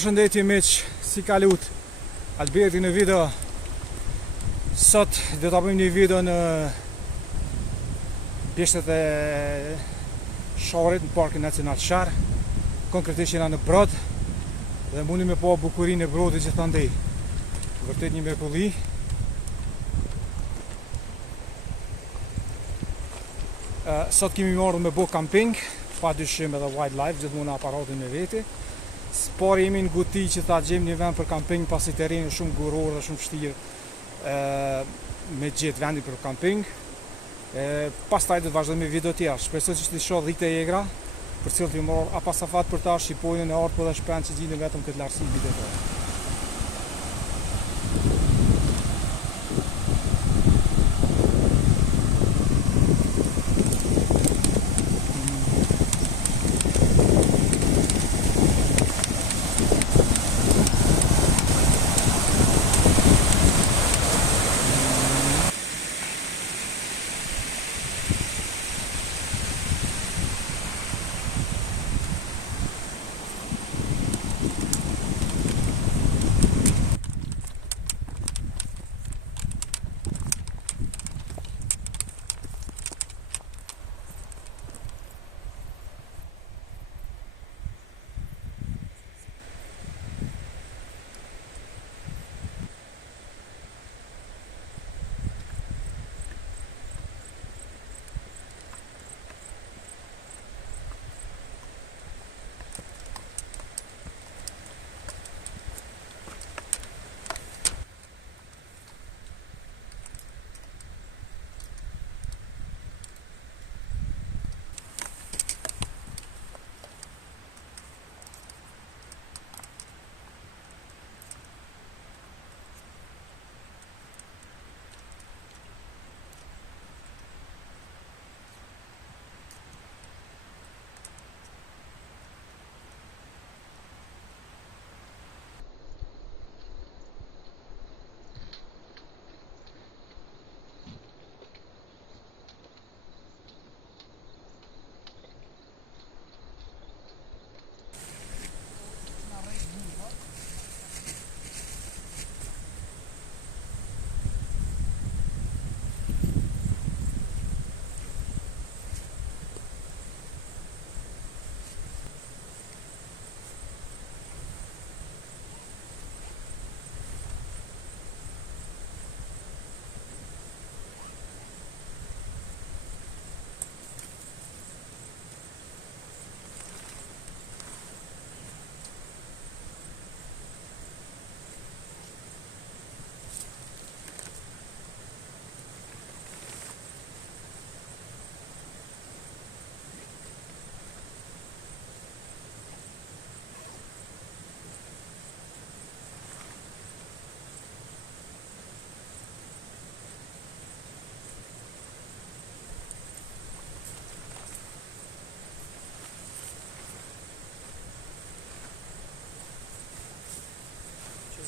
Përshëndetje miq, si kalut? Alberti në video. Sot do ta bëjmë një video në pjesët e Sharit në Parkin Nacional Shar. Konkretisht jena në Brod dhe mundi me po bukurinë e Brodit gjithandej. Vërtet një mrekulli. Sot kemi marrë me bo camping, pa dyshim edhe wildlife, gjithmonë aparatin me veti. Por jemi në guti që ta gjejmë një vend për camping, pasi terreni shumë guror dhe shumë vështirë me gjetë vendi për camping. Pastaj do të vazhdojmë me video tjerë. Shpresoj që të shoh 10 egra, për cilët ju marr apasafat për ta shqipojnë në ardhmë dhe shpend që gjinin vetëm këtë lartësi videotore.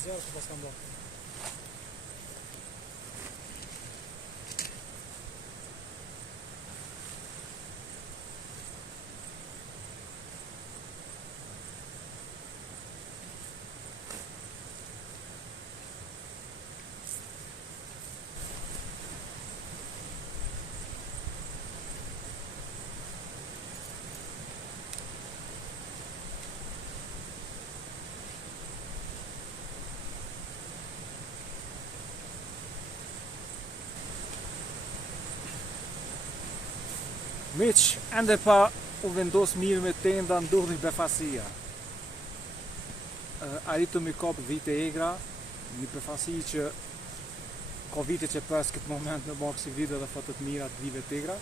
Zjarë që pas kam bërë. Miq, ende pa u vendos mirë me tenda, ndodhi befasia. Arritëm i kap vite egra, një befasi që ka vite që pas këtë moment në marrë si video dhe fotot mira të vive të egra,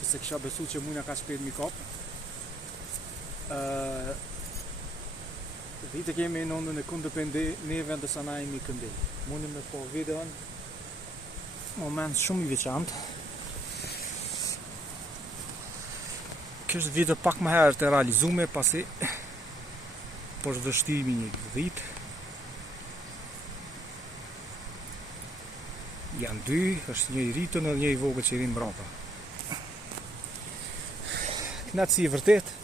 që se kisha besu që mujna ka shpejt mi kap. Vite kemi në ndën e kundë pëndi, neve ndësa na imi këndi. Mundi me po videon, moment shumë i veçantë. Kjo është video pak më herë të realizume, pasi por vështimi një vit. Janë dy, është një i rritën dhe një i vogël që i rinë mbrapa. Knatësi vërtet.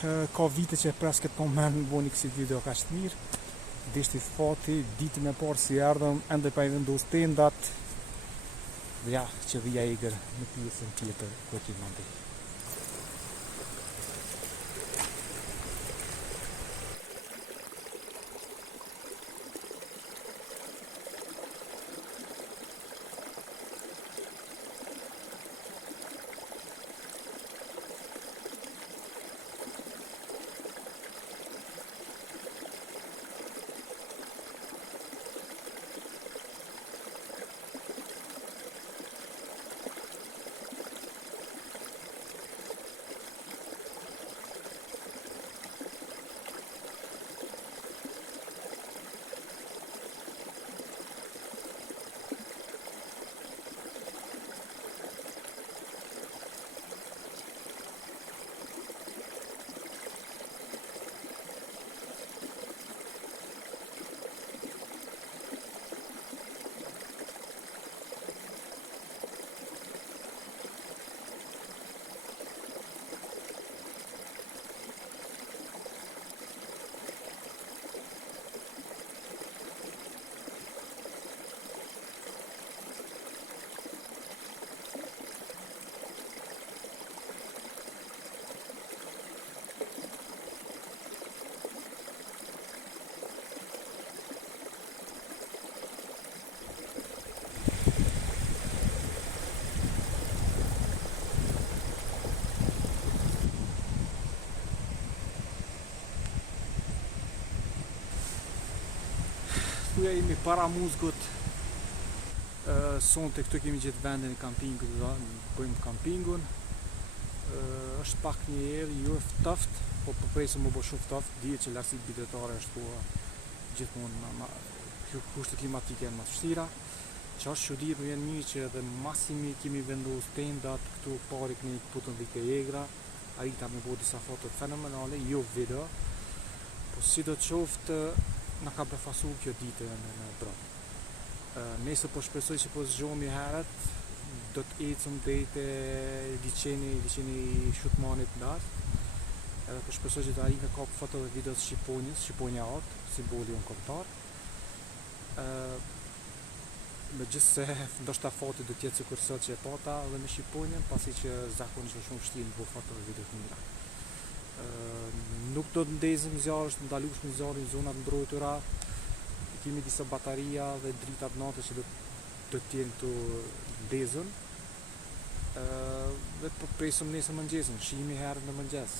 ka vite që pres këtë moment në boni kësi video ka shtë mirë. Dishti fati, ditën e parë si erdhëm, ende pa i vendos tendat. Dhe ja, që dhja eger në pjesën tjetër, ku e kemi mandej. Këtuja jemi para muzgut. Sonte këtu kemi gjithë vendin e kampingut, bëjmë kampingun. Është pak një herë, jo ftoft, po presim më bë shumë ftoft. Dihet që lartësitë bitetare është koha gjithmonë kushtet klimatike janë më të vështira. Që është çudi, më vjen mirë që edhe masimi kemi vendosur tendat këtu pari këni putën dhe egra. Arrita me bë disa foto fenomenale, jo video. Po si do të qoftë, na ka befasu kjo ditë në brot. Nesër po shpresoj që po zgjohemi herët, do të ecëm drejt liçeni Shutmanit lart. Edhe po shpresoj që të arrijmë të kap foto dhe video të Shqiponja Art, simboli jon kombëtar. Megjithse ndoshta foti do të jetë sikur sot që e pata edhe me Shqiponjën, pasi që zakonisht është shumë vështirë të bëj foto dhe video të mira. Nuk do të ndezim zjarë, është ndalueshme zjarri në zonat mbrojtura. Kemi disa bataria dhe drita të natës që do të jenë këtu ndezur. Dhe po presim nesër mëngjesin, shihemi herët në mëngjes.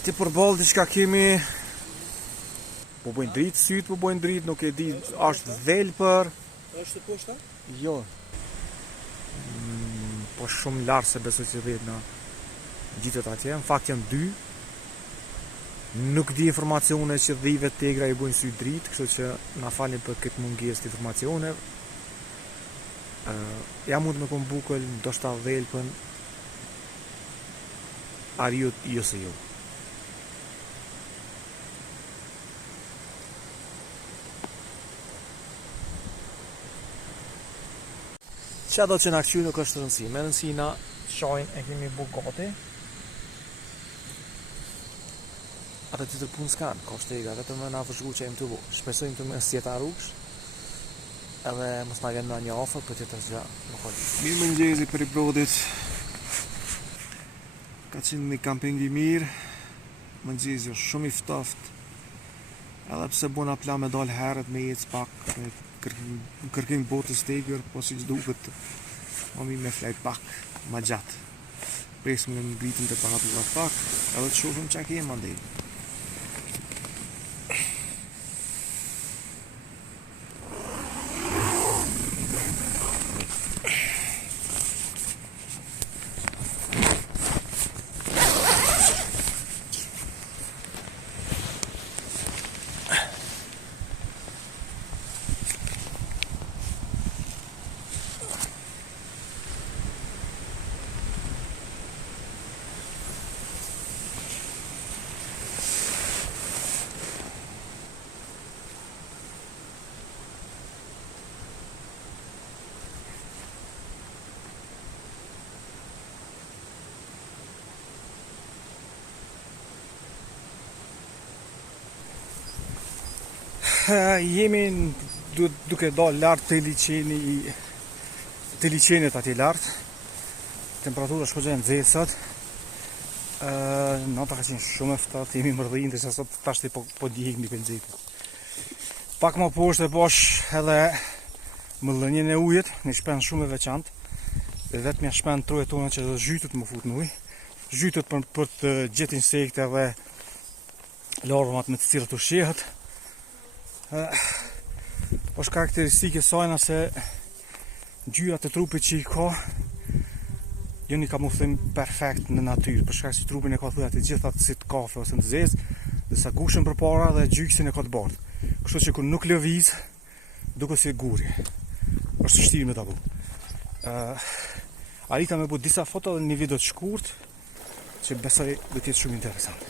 Ati përballë diçka kemi, po bojnë dritë, sytë po bojnë dritë, nuk e di, është dhelpër. Është poshta? Jo. Po shumë lartë se besoj që dhejt në gjitët atje, në fakt janë dy. Nuk di informacione që dhive tegra i bojnë sytë dritë, kështu që na falni për këtë mungesë të informacione. Ja mund me kom bukëll, ndoshta dhelpën, ariut jo se jo. Qa do që na këqy nuk është rëndësi, me rëndësi na Shajin e kemi bu gati. atë të tërë punë s'kanë, ka shtega, vetëm na vëzhgu që e më të bu. Shpresojmë të më sjeta rrugsh, edhe mos na gjenë një ofër, për tjetër gjë nuk ka. Mirë mëngjesi për i brodit. Ka qenë një kamping i mirë. Mëngjesi është shumë i ftoftë. Edhe pse bona plan me dal herët me ecë pak me kërkim botës tegër, po siç duket më mirë me flejt pak ma gjatë. Presim në ngritën temperaturat pak, edhe të shohim çka kemi mandej. Jemi duke dalë lart të liçenit aty lart. Temperatura shkojë nxehtë sot. Nota ka qenë shumë e ftohtë, jemi mërdhin, ndërsa sot tash po ndihemi për nxehtë. Pak më poshtë e bosh edhe mëllënjen e ujit, një shpend shumë e veçantë. Vetëm ja shpend trojet tona që do zhytut më fut në ujë. Zhytut për të gjetë insekte dhe larvat me të cilat u shihet. Është karakteristike sajna se ngjyrat e trupit që i ka jo një kamuflim perfekt në natyrë, për shkak se trupin e ka thyer të gjitha si të kafe ose të zezë, dhe sa gushën përpara dhe gjyksin e ka të bardhë. Kështu që kur nuk lëviz, duket si guri. Është vështirë me ta bu. Arrita me bu disa foto dhe një video të shkurt që besoj do të jetë shumë interesant.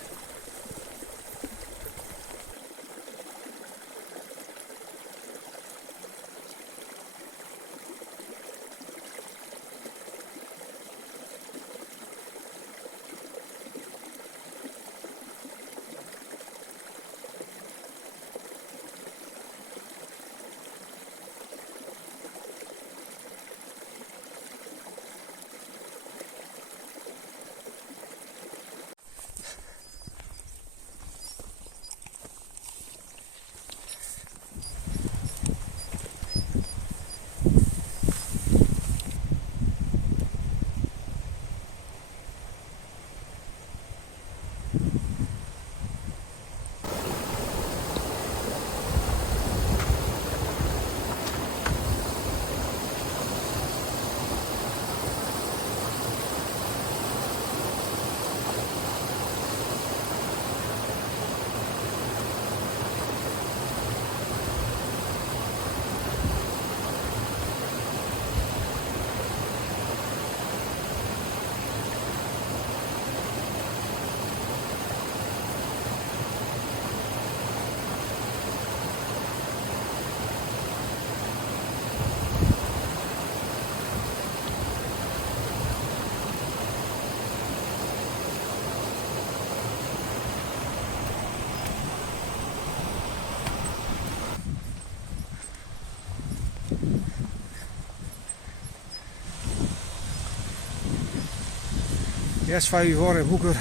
Ja çfarë i vorë bukur.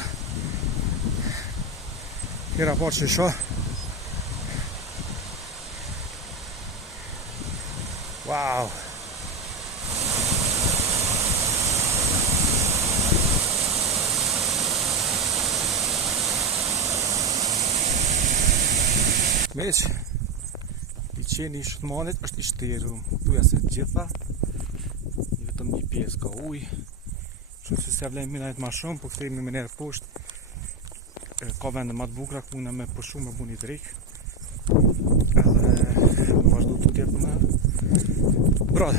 Era po që shoh. Wow. Meç, liçeni i Shëtmanit është i shterur. Thuja se gjitha, vetëm një pjesë ka ujë. Kështu se s'ja vlen minajt ma shumë, po kthehemi më herë poshtë. Ka vende më të bukura ku na me pushu me buni drejt. Edhe vazhdo të tjetë më. Brad.